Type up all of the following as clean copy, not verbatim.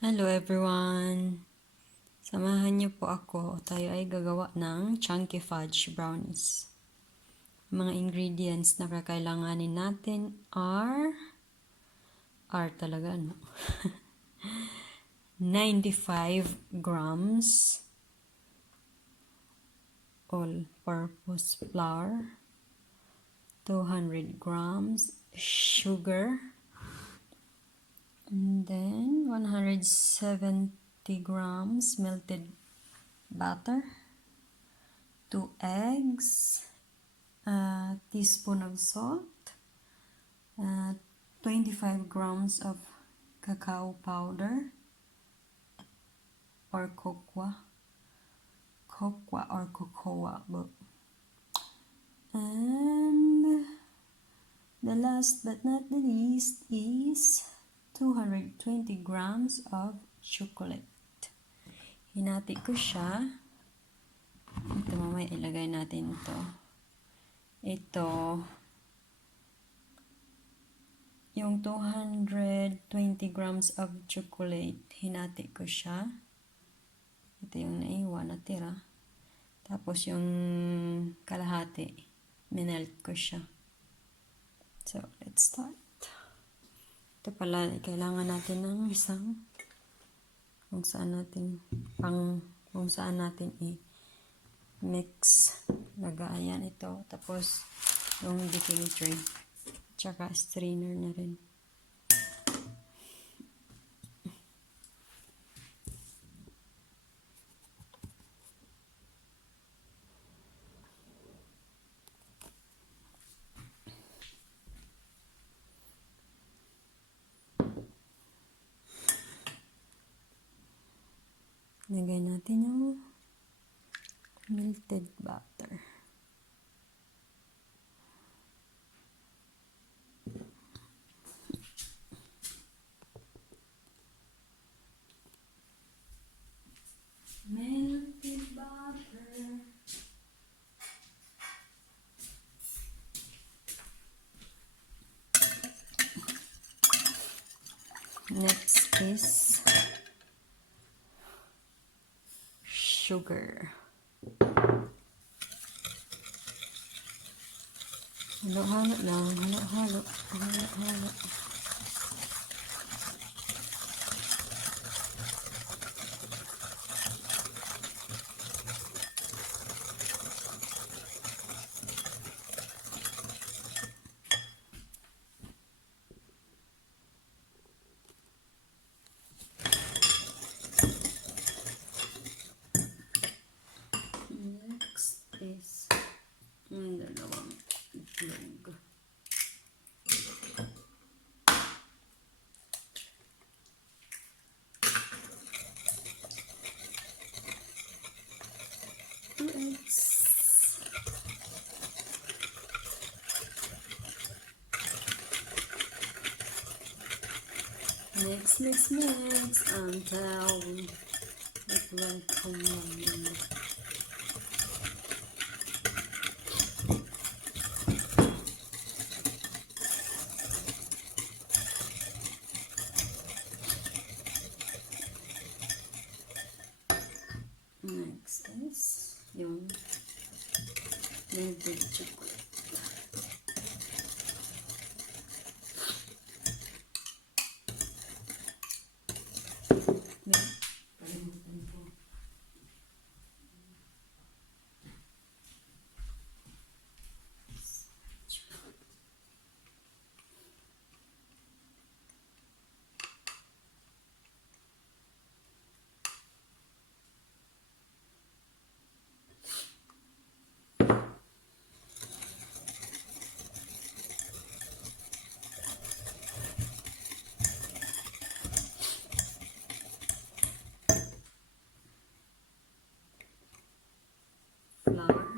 Hello everyone! Samahan niyo po ako. Tayo ay gagawa ng chunky fudge brownies. Mga ingredients na kakailanganin natin are talaga, no? 95 grams all-purpose flour, 200 grams sugar, and then 170 grams melted butter, 2 eggs, a teaspoon of salt, 25 grams of cacao powder or cocoa or cocoa, and the last but not the least is 220 grams of chocolate. Hinati ko siya. Ito, mamaya ilagay natin ito. Ito, yung 220 grams of chocolate, hinati ko siya. Ito yung naiwan na tira. Tapos yung kalahati, minelt ko siya. So, let's start. Ito pala, kailangan natin ng isang kung saan natin i-mix. Lagayan ito. Tapos, yung baking tray. Tsaka strainer na rin. Lagay natin yung melted butter. Melted butter. Next is sugar. Halo-halo lang, halo-halo. Next is yung dalawang itlog. Two eggs. Mix until it will come on. Next is yung melted chocolate. Flour.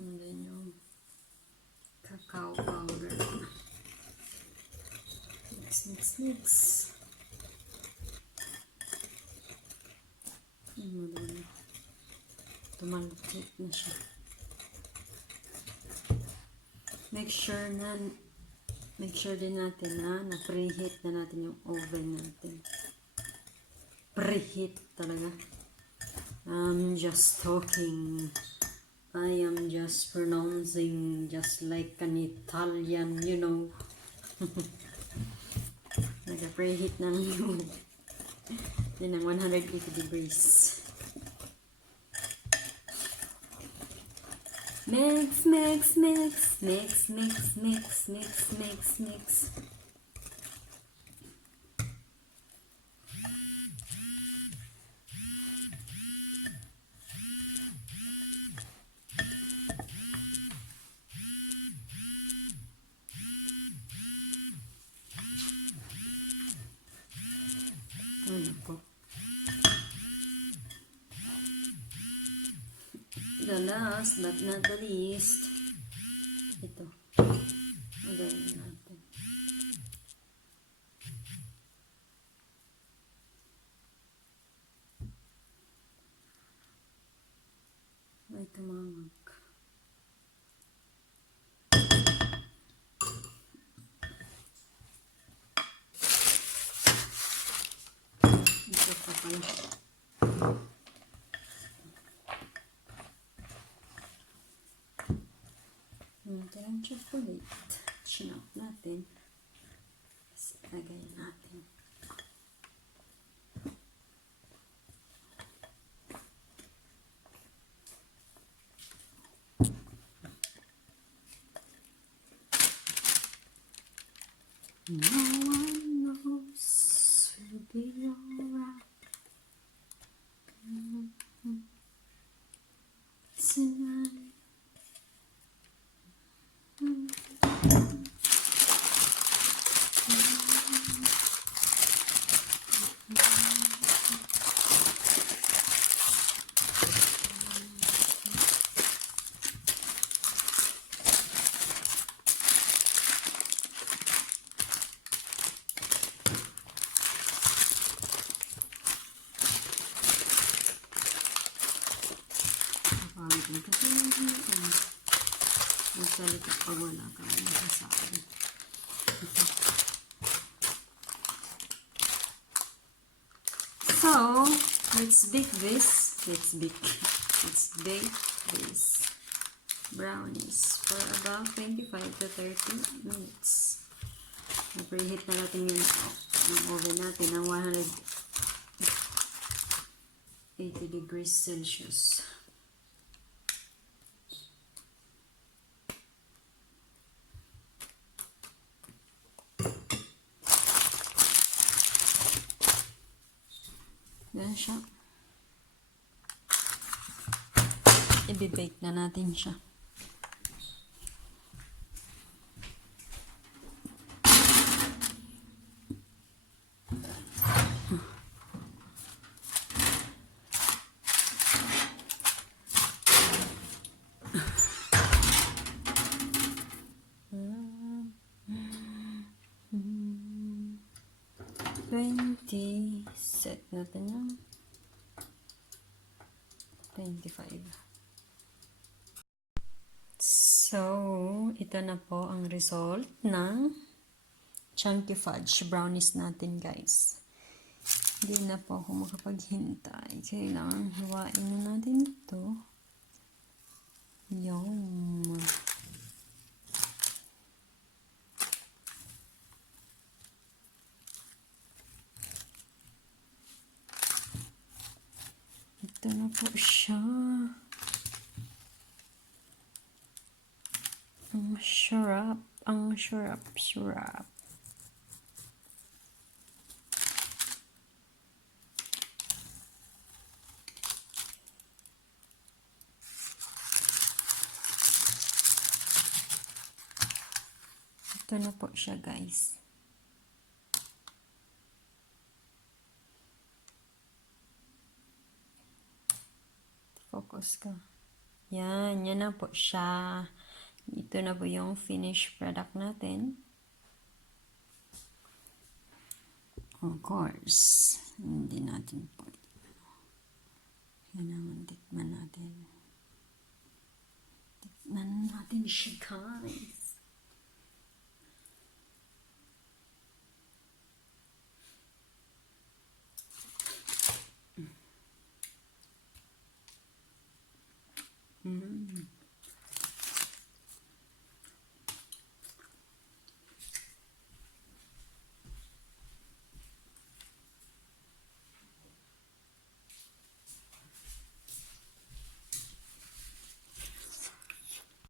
And then yung cacao powder. Mix. Tumalukit na siya. make sure din natin na na-preheat na natin yung oven natin. Preheat talaga. I'm just talking. I am just pronouncing just like an Italian, you know. Nag-preheat na yung din ang 180 degrees. Mix, mix, mix, mix, mix, mix, mix, mix, mix. Ano po? The last but not the least, ito. Magayin natin. May tumawag. Ito pa pala. Ito ang chocolate. Chinap natin. Lagayin natin. No one knows will be alright. Tonight. Kasi magsalita pag wala ka nasasabi. So, let's bake this. Let's bake this brownies for about 25 to 30 minutes. Na-preheat na natin yung oven natin ng 180 degrees Celsius. Yan siya. I-bake na natin siya. Set natin yung 25. So, ito na po ang result ng chunky fudge brownies natin, guys. Hindi na po ako makapaghintay. Kailangan hiwain na natin ito. Yum! Ito na po siya. Ang syrup. Ang syrup. Ito na po siya, guys. Focus ka. Yan na po siya. Ito na po yung finished product natin. Of course, hindi natin po. Kailangan tikman natin. Tikman natin siya, guys.